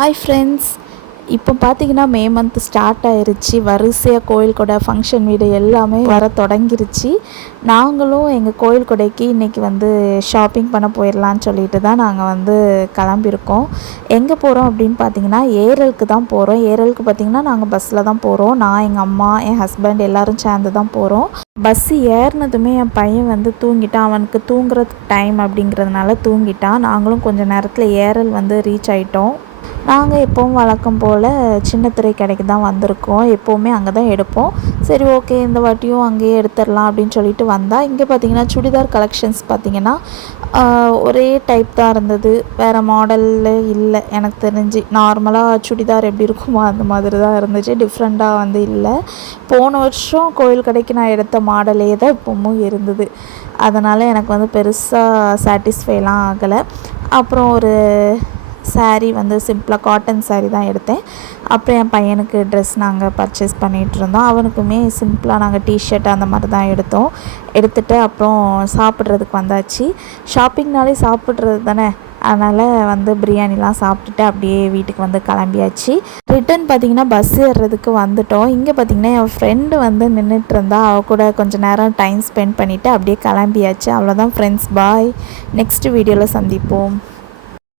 Hi friends. இப்போ பார்த்தீங்கன்னா May month start ஆயிருச்சு. வரிசையாக கோயில் கொடை ஃபங்க்ஷன் வீடு எல்லாமே வர தொடங்கிருச்சு. நாங்களும் எங்கள் கோயில் கொடைக்கு இன்றைக்கி ஷாப்பிங் பண்ண போயிடலான்னு சொல்லிட்டு தான் நாங்கள் கிளம்பியிருக்கோம். எங்கே போகிறோம் அப்படின்னு பார்த்தீங்கன்னா ஏரலுக்கு தான் போகிறோம். ஏரலுக்கு பார்த்திங்கன்னா நாங்கள் பஸ்ஸில் தான் போகிறோம். நான், எங்கள் அம்மா, என் ஹஸ்பண்ட் எல்லோரும் சேர்ந்து தான் போகிறோம். பஸ்ஸு ஏறினதுமே என் பையன் தூங்கிட்டான். அவனுக்கு தூங்குறதுக்கு டைம் அப்படிங்கிறதுனால தூங்கிட்டான். நாங்களும் கொஞ்சம் நேரத்தில் ஏரல் ரீச் ஆகிட்டோம். நாங்கள் எப்போவும் வழக்கம் போல் சின்னத்திரை கடைக்கு தான் வந்திருக்கோம். எப்போவுமே அங்கே தான் எடுப்போம். சரி, ஓகே, இந்த வாட்டியும் அங்கேயே எடுத்துடலாம் அப்படின்னு சொல்லிட்டு வந்தால் இங்கே பார்த்திங்கன்னா சுடிதார் கலெக்ஷன்ஸ் பார்த்திங்கன்னா ஒரே டைப் தான் இருந்தது. வேறு மாடலில் இல்லை. எனக்கு தெரிஞ்சு நார்மலாக சுடிதார் எப்படி இருக்குமோ அந்த மாதிரி தான் இருந்துச்சு. டிஃப்ரெண்ட்டாக இல்லை. போன வருஷம் கோயில் கடைக்கு நான் எடுத்த மாடலே தான் இப்போவும் இருந்தது. அதனால் எனக்கு பெருசாக சாட்டிஸ்ஃபைலாம் ஆகலை. அப்புறம் ஒரு சாரீ சிம்பிளாக காட்டன் சாரீ தான் எடுத்தேன். அப்புறம் என் பையனுக்கு ட்ரெஸ் நாங்கள் பர்ச்சேஸ் பண்ணிகிட்ருந்தோம். அவனுக்குமே சிம்பிளாக நாங்கள் டிஷர்ட் அந்த மாதிரி தான் எடுத்துகிட்டு அப்புறம் சாப்பிட்றதுக்கு வந்தாச்சு. ஷாப்பிங்னாலே சாப்பிட்றது தானே, அதனால் பிரியாணிலாம் சாப்பிட்டுட்டு அப்படியே வீட்டுக்கு கிளம்பியாச்சு. ரிட்டன் பார்த்திங்கன்னா பஸ் ஏறுறதுக்கு வந்துட்டோம். இங்கே பார்த்திங்கன்னா என் ஃப்ரெண்டு நின்றுட்டு இருந்தா. அவள் கூட கொஞ்சம் நேரம் டைம் ஸ்பெண்ட் பண்ணிவிட்டு அப்படியே கிளம்பியாச்சு. அவ்வளோதான் ஃப்ரெண்ட்ஸ், பாய். நெக்ஸ்ட் வீடியோவில் சந்திப்போம்.